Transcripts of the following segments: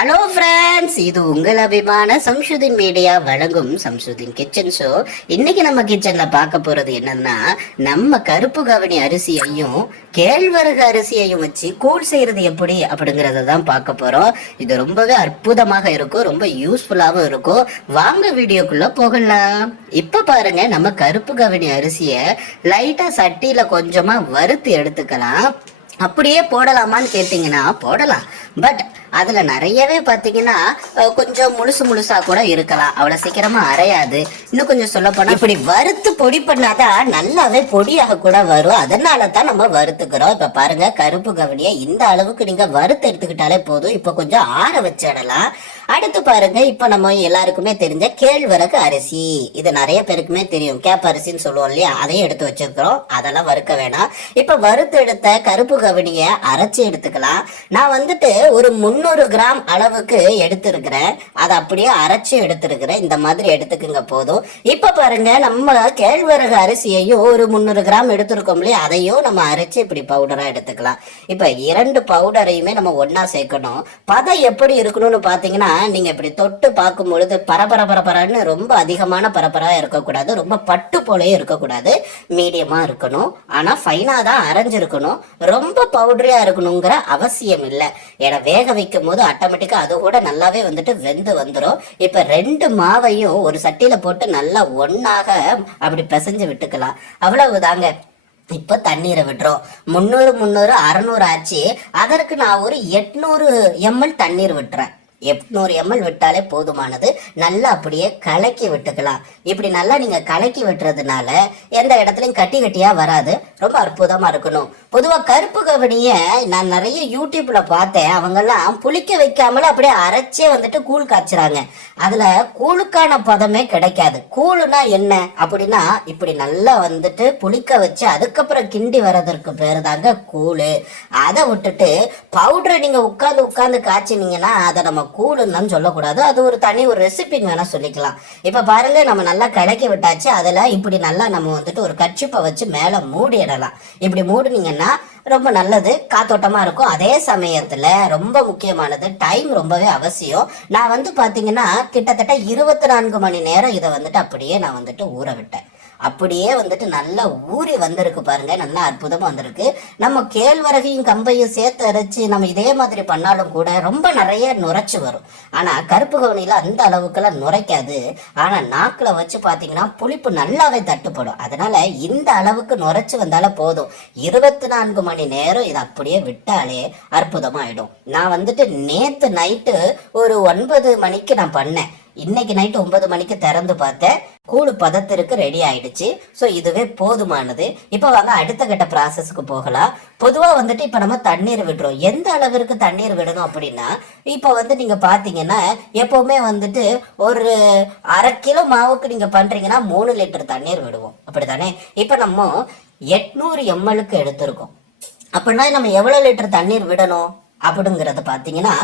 Hello friends, இது உங்கள் அபிமான சம்சுதீன் மீடியா வழங்கும் சம்சுதீன் கிச்சன் ஷோ. இன்னைக்கு நம்ம கிச்சன்ல பார்க்க போறது என்னன்னா, நம்ம கருப்பு கவனி அரிசியையும் கேழ்வரகு அரிசியையும் வச்சு கூழ் செய்யறது எப்படி அப்படிங்கறத தான் பார்க்க போறோம். இது ரொம்பவே அற்புதமாக இருக்கும், ரொம்ப யூஸ்ஃபுல்லாகவும் இருக்கும். வாங்க வீடியோக்குள்ள போகலாம். இப்ப பாருங்க, நம்ம கருப்பு கவனி அரிசிய லைட்டா சட்டியில கொஞ்சமா வறுத்து எடுத்துக்கலாம். அப்படியே போடலாமான்னு கேட்டீங்கன்னா போடலாம். பட் அதுல நிறையவே பாத்தீங்கன்னா கொஞ்சம் முழுசா கூட இருக்கலாம், அவ்வளவு சீக்கிரமா அரையாது. இன்னும் கொஞ்சம் சொல்ல போனா இப்படி வறுத்து பொடி பண்ணாதான் நல்லாவே பொடியாக கூட வரும். அதனாலதான் நம்ம வறுத்துக்கிறோம். இப்ப பாருங்க, கருப்பு கவனியை இந்த அளவுக்கு நீங்க வறுத்து எடுத்துக்கிட்டாலே போதும். இப்ப கொஞ்சம் ஆற வச்சிடலாம். அடுத்து பாருங்க, இப்ப நம்ம எல்லாருக்குமே தெரிஞ்ச கேழ்வரகு அரிசி, இது நிறைய பேருக்குமே தெரியும், கேப் அரிசின்னு சொல்லுவோம் இல்லையா, அதையும் எடுத்து வச்சிருக்கிறோம். அதெல்லாம் வறுக்க வேணாம். இப்ப வறுத்து எடுத்த கருப்பு கவனிய அரைச்சி எடுத்துக்கலாம். நான் வந்துட்டு ஒரு 300 கிராம் அளவுக்கு எடுத்திருக்கிறேன். அதை அப்படியே அரைச்சி எடுத்திருக்கிறேன். இந்த மாதிரி எடுத்துக்குங்க போதும். இப்ப பாருங்க, நம்ம கேழ்வரகு அரிசியையும் ஒரு 300 கிராம் எடுத்திருக்கோம் இல்லையா, அதையும் நம்ம அரைச்சி இப்படி பவுடரா எடுத்துக்கலாம். இப்ப 2 பவுடரையுமே நம்ம ஒன்னா சேர்க்கணும். பதம் எப்படி இருக்கணும்னு பாத்தீங்கன்னா, நீங்க இப்படி தொட்டு பார்க்கும் பொழுது பரபரன்னு ரொம்ப அதிகமான பரபரா இருக்கக்கூடாது, ரொம்ப பட்டு போலயே இருக்கக்கூடாது, மீடியமா இருக்கணும். ஆனா ஃபைனா தான் அரைஞ்சிருக்கணும். ரொம்ப பவுடரியா இருக்கணுங்கிற அவசியம் இல்லை. ஏன்னா வேக வைக்கும் போது ஆட்டோமேட்டிக்கா அது கூட நல்லாவே வந்துட்டு வெந்து வந்துடும். இப்ப 2 மாவையும் ஒரு சட்டியில போட்டு நல்லா ஒன்னாக அப்படி பிசைஞ்சு விட்டுக்கலாம். அவ்வளவுதாங்க. இப்ப தண்ணீரை விட்டுறோம். 300 600 ஆச்சு. அதற்கு நான் ஒரு 800 ml தண்ணீர் விட்டுறேன். 800 ml விட்டாலே போதுமானது. நல்லா அப்படியே கலக்கி விட்டுக்கலாம். இப்படி நல்லா நீங்க கலக்கி விட்டுறதுனால எந்த இடத்துலயும் கட்டியா வராது. ரொம்ப அற்புதமா இருக்கணும். பொதுவா கருப்பு கவனிய நான் நிறைய யூடியூப்ல பார்த்தேன். அவங்கெல்லாம் புளிக்க வைக்காமல அப்படியே அரைச்சே வந்துட்டு கூழ் காய்ச்சுறாங்க. அதுல கூழுக்கான பதமே கிடைக்காது. கூழுனா என்ன அப்படின்னா, இப்படி நல்லா வந்துட்டு புளிக்க வச்சு அதுக்கப்புறம் கிண்டி வர்றதற்கு பேரு தாங்க கூழு. அதை விட்டுட்டு பவுடரை நீங்க உட்கார்ந்து காய்ச்சினீங்கன்னா அதை நம்ம கூழுன்னு சொல்லக்கூடாது. அது ஒரு தனி ஒரு ரெசிபின்னு வேணா சொல்லிக்கலாம். இப்ப பாருங்க, நம்ம நல்லா கலக்கி விட்டாச்சு. அதுல இப்படி நல்லா நம்ம வந்துட்டு ஒரு கர்ச்சிப்பை வச்சு மேல மூடிடலாம். இப்படி மூடுனீங்கன்னா ரொம்ப நல்லது, காத்தோட்டமா இருக்கும். அதே சமயத்துல ரொம்ப முக்கியமானது, டைம் ரொம்பவே அவசியம். நான் வந்து பாத்தீங்கன்னா கிட்டத்தட்ட 24 மணி நேரம் இதை வந்துட்டு அப்படியே நான் வந்துட்டு ஊற விட்டேன். அப்படியே வந்துட்டு நல்லா ஊறி வந்திருக்கு பாருங்க, நல்லா அற்புதமா வந்திருக்கு. நம்ம கேழ்வரகையும் கம்பையும் சேர்த்து அரைச்சு நம்ம இதே மாதிரி பண்ணாலும் கூட ரொம்ப நிறைய நுரைச்சு வரும். ஆனா கருப்பு கவனியில அந்த அளவுக்குலாம் நுரைக்காது. ஆனா நாக்குல வச்சு பாத்தீங்கன்னா புளிப்பு நல்லாவே தட்டுப்படும். அதனால இந்த அளவுக்கு நுரைச்சு வந்தாலே போதும். 24 மணி நேரம் இதை அப்படியே விட்டாலே அற்புதமாயிடும். நான் வந்துட்டு நேத்து நைட்டு ஒரு 9 மணிக்கு நான் பண்ணேன். இன்னைக்கு நைட்டு 9 மணிக்கு திறந்து பார்த்தேன். கூழு பதத்திற்கு ரெடி ஆயிடுச்சு. ஸோ இதுவே போதுமானது. இப்போ வாங்க அடுத்த கட்ட ப்ராசஸ்க்கு போகலாம். பொதுவாக வந்துட்டு இப்போ நம்ம தண்ணீர் விடுறோம். எந்த அளவிற்கு தண்ணீர் விடணும் அப்படின்னா, இப்போ வந்து நீங்க பாத்தீங்கன்னா எப்பவுமே வந்துட்டு ஒரு 1/2 கிலோ மாவுக்கு நீங்க பண்றீங்கன்னா 3 லிட்டர் தண்ணீர் விடுவோம், அப்படித்தானே? இப்போ நம்ம 800 ml எடுத்திருக்கோம். அப்படின்னா நம்ம எவ்வளவு லிட்டர் தண்ணீர் விடணும் அப்படிங்கறத பாத்தீங்கன்னா,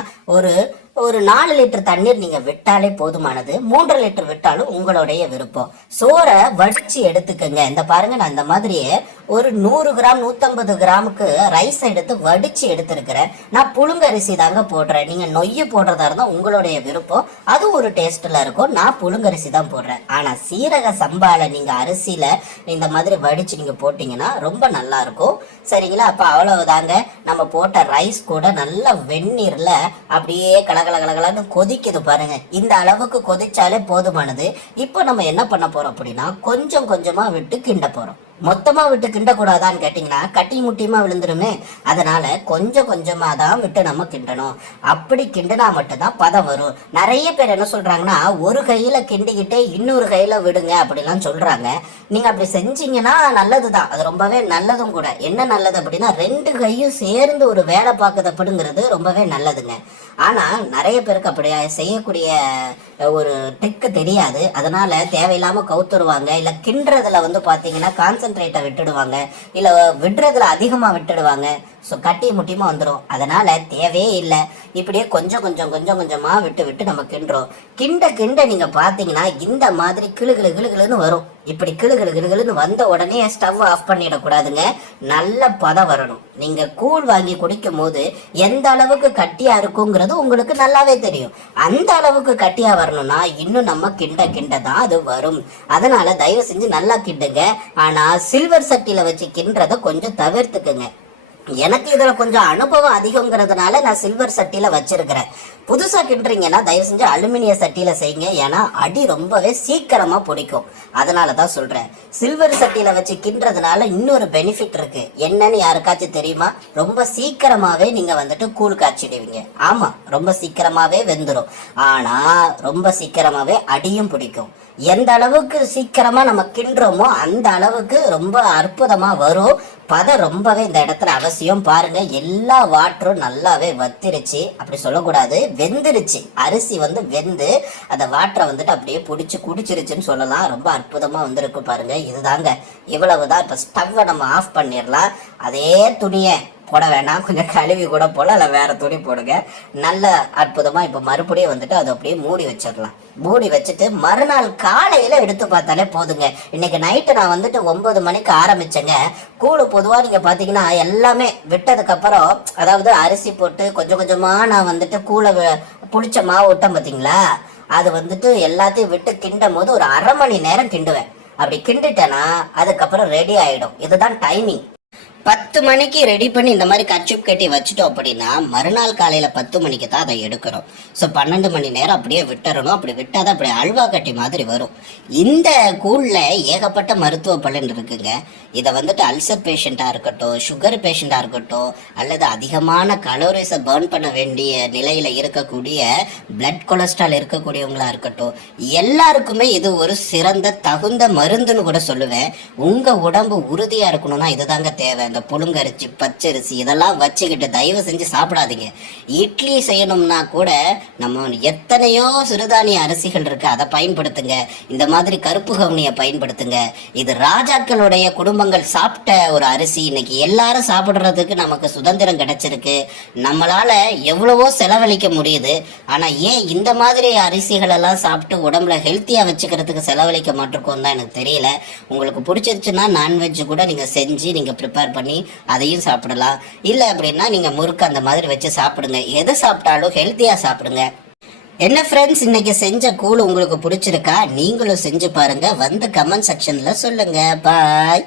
ஒரு 4 லிட்டர் தண்ணீர் நீங்க விட்டாலே போதுமானது. 3 லிட்டர் விட்டாலும் உங்களுடைய விருப்பம். சோறை வடிச்சு எடுத்துக்கங்க. இந்த பாருங்க, நான் இந்த மாதிரியே ஒரு 100 கிராம் 150 கிராமுக்கு ரைஸ் எடுத்து வடிச்சு எடுத்திருக்கிறேன். நான் புழுங்கரிசி தாங்க போடுறேன். நீங்க நொய்யு போடுறதா இருந்தா உங்களுடைய விருப்பம், அது ஒரு டேஸ்ட்ல இருக்கும். நான் புழுங்கரிசி தான் போடுறேன். ஆனா சீரக சம்பால நீங்க அரிசியில இந்த மாதிரி வடிச்சு நீங்க போட்டீங்கன்னா ரொம்ப நல்லா இருக்கும். சரிங்களா? அப்ப அவ்வளவுதாங்க. நம்ம போட்ட ரைஸ் கூட நல்லா வெந்நீர்ல அப்படியே கலகலன்னு கொதிக்குது பாருங்க. இந்த அளவுக்கு கொதிச்சாலே போதுமானது. இப்போ நம்ம என்ன பண்ண போறோம் அப்படின்னா, கொஞ்சம் கொஞ்சமா விட்டு கிண்ட போறோம். மொத்தமா விட்டு கிண்டக்கூடாதான்னு கேட்டீங்கன்னா கட்டி முட்டியுமா விழுந்துருமே. அதனால கொஞ்சம் கொஞ்சமா தான் விட்டு நம்ம கிண்டணும். அப்படி கிண்டினா மட்டும்தான் பதம் வரும். நிறைய பேர் என்ன சொல்றாங்கன்னா, ஒரு கையில கிண்டிக்கிட்டே இன்னொரு கையில விடுங்க அப்படிலாம் சொல்றாங்க. நீங்க அப்படி செஞ்சீங்கன்னா நல்லதுதான், அது ரொம்பவே நல்லதும் கூட. என்ன நல்லது அப்படின்னா, 2 கையும் சேர்ந்து ஒரு வேலை பார்க்குது அப்படிங்கிறது ரொம்பவே நல்லதுங்க. ஆனா நிறைய பேருக்கு அப்படி செய்யக்கூடிய ஒரு ட்ரிக்கு தெரியாது. அதனால தேவையில்லாம கவுத்துருவாங்க. இல்ல கிண்டுறதுல வந்து பாத்தீங்கன்னா கான்சென்ட்ரேட்டை விட்டுடுவாங்க, இல்ல விடுறதுல அதிகமா விட்டுடுவாங்க. ஸோ கட்டி முட்டியமா வந்துடும். அதனால தேவையே இல்லை. இப்படியே கொஞ்சம் கொஞ்சமா விட்டு நம்ம கிண்டுறோம். கிண்ட நீங்க பாத்தீங்கன்னா இந்த மாதிரி கிளுன்னு வரும். இப்படி கிளுகிளுன்னு வந்த உடனே ஸ்டவ் ஆஃப் பண்ணிடக்கூடாதுங்க. நல்ல பதம் வரணும். நீங்க கூழ் வாங்கி குடிக்கும் போது எந்த அளவுக்கு கட்டியா இருக்குங்கிறது உங்களுக்கு நல்லாவே தெரியும். அந்த அளவுக்கு கட்டியா வரணும்னா இன்னும் நம்ம கிண்ட தான் அது வரும். அதனால தயவு செஞ்சு நல்லா கிண்டுங்க. ஆனா சில்வர் சட்டியில வச்சு கிண்டுறத கொஞ்சம் தவிர்த்துக்குங்க. எனக்கு இதுல கொஞ்சம் அனுபவம் அதிகங்கிறதுனால நான் சில்வர் சட்டியில வச்சிருக்கிறேன். புதுசா கிண்டுறீங்கன்னா தயவு செஞ்சு அலுமினிய சட்டியில செய்யுங்க. ஏன்னா அடி ரொம்பவே சீக்கிரமா பிடிக்கும். அதனாலதான் சொல்றேன். சில்வர் சட்டியில வச்சு கிண்டுறதுனால இன்னொரு பெனிஃபிட் இருக்கு. என்னன்னு யாருக்காச்சும் தெரியுமா? ரொம்ப சீக்கிரமாவே நீங்க வந்துட்டு கூழ் காய்ச்சிடுவீங்க. ஆமா, ரொம்ப சீக்கிரமாவே வெந்துடும். ஆனா ரொம்ப சீக்கிரமாவே அடியும் பிடிக்கும். எந்த அளவுக்கு சீக்கிரமா நம்ம கிண்டுறோமோ அந்த அளவுக்கு ரொம்ப அற்புதமா வரும். பதம் ரொம்பவே இந்த இடத்துல அவசியம். பாருங்க, எல்லா வாட்டரும் நல்லாவே வத்திருச்சு. அப்படி சொல்லக்கூடாது, வெந்துருச்சு. அரிசி வெந்து அந்த வாட்டரை வந்துட்டு அப்படியே பிடிச்சி குடிச்சிருச்சுன்னு சொல்லலாம். ரொம்ப அற்புதமா வந்திருக்கு பாருங்க. இதுதாங்க, இவ்வளவுதான். இப்ப ஸ்டவ்வை நம்ம ஆஃப் பண்ணிடலாம். அதே துணியை போட வேண்டாம், கொஞ்சம் கழுவி கூட போல, இல்லை வேற துணி போடுங்க. நல்ல அற்புதமா இப்ப மறுபடியும் வந்துட்டு அதை அப்படியே மூடி வச்சிடலாம். மூடி வச்சுட்டு மறுநாள் காலையில எடுத்து பார்த்தாலே போதுங்க. இன்னைக்கு நைட்டு நான் வந்துட்டு 9 மணிக்கு ஆரம்பிச்சேங்க. கூழு பொதுவா நீங்க பாத்தீங்கன்னா எல்லாமே விட்டதுக்கு அப்புறம், அதாவது அரிசி போட்டு கொஞ்சம் கொஞ்சமா நான் வந்துட்டு கூழை புளிச்ச மாவு விட்டேன் பாத்தீங்களா, அது வந்துட்டு எல்லாத்தையும் விட்டு கிண்டும் போது ஒரு 1/2 மணி நேரம் கிண்டுவேன். அப்படி கிண்டிட்டேன்னா அதுக்கப்புறம் ரெடி ஆயிடும். இதுதான் டைமிங். 10 மணிக்கு ரெடி பண்ணி இந்த மாதிரி கர்ச்சீப் கட்டி வச்சுட்டோம் அப்படின்னா மறுநாள் காலையில 10 மணிக்கு தான் அதை எடுக்கிறோம். ஸோ 12 மணி நேரம் அப்படியே விட்டுறணும். அப்படி விட்டாதான் அப்படி அல்வா கட்டி மாதிரி வரும். இந்த கூழ்ல ஏகப்பட்ட மருத்துவ பலன் இருக்குங்க. இதை வந்துட்டு அல்சர் பேஷண்டா இருக்கட்டும், சுகர் பேஷண்டா இருக்கட்டும், அல்லது அதிகமான கலோரிஸை பர்ன் பண்ண வேண்டிய நிலையில இருக்கக்கூடிய பிளட் கொலஸ்ட்ரால் இருக்கக்கூடியவங்களா இருக்கட்டும், எல்லாருக்குமே இது ஒரு சிறந்த தகுந்த மருந்துன்னு கூட சொல்லுவேன். உங்க உடம்பு உறுதியா இருக்கணும்னா இதுதாங்க தேவை. இந்த புழுங்கரிசி, பச்சரிசி இதெல்லாம் வச்சுக்கிட்டு தயவு செஞ்சு சாப்பிடாதீங்க. இட்லி செய்யணும்னா கூட நம்ம எத்தனையோ சிறுதானிய அரிசிகள் இருக்கு, அதை பயன்படுத்துங்க. இந்த மாதிரி கருப்பு கவுனியை பயன்படுத்துங்க. இது ராஜாக்களுடைய குடும்பங்கள் சாப்பிட்ட ஒரு அரிசி. இன்னைக்கு எல்லாரும் சாப்பிடுறதுக்கு நமக்கு சுதந்திரம் கிடைச்சிருக்கு. நம்மளால எவ்வளவோ செலவழிக்க முடியுது. ஆனா ஏன் இந்த மாதிரி அரிசிகள் எல்லாம் சாப்பிட்டு உடம்புல ஹெல்த்தியா வச்சுக்கிறதுக்கு செலவழிக்க மாட்டிருக்கோம் தான் எனக்கு தெரியல. உங்களுக்கு பிடிச்சிருச்சுன்னா நான்வெஜ் கூட நீங்க செஞ்சு நீங்க ப்ரிப்பேர் பண்ணி அதையும் சாப்பிடலாம். இல்லை அப்படின்னா நீங்க முறுக்கு அந்த மாதிரி வச்சு சாப்பிடுங்க. எதை சாப்பிட்டாலும் ஹெல்த்தியா சாப்பிடுங்க. என்ன ஃப்ரெண்ட்ஸ், இன்னைக்கு செஞ்ச கூழ் உங்களுக்கு பிடிச்சிருக்கா? நீங்களும் செஞ்சு பாருங்க. வந்து கமெண்ட் செக்ஷன்ல சொல்லுங்க. பாய்.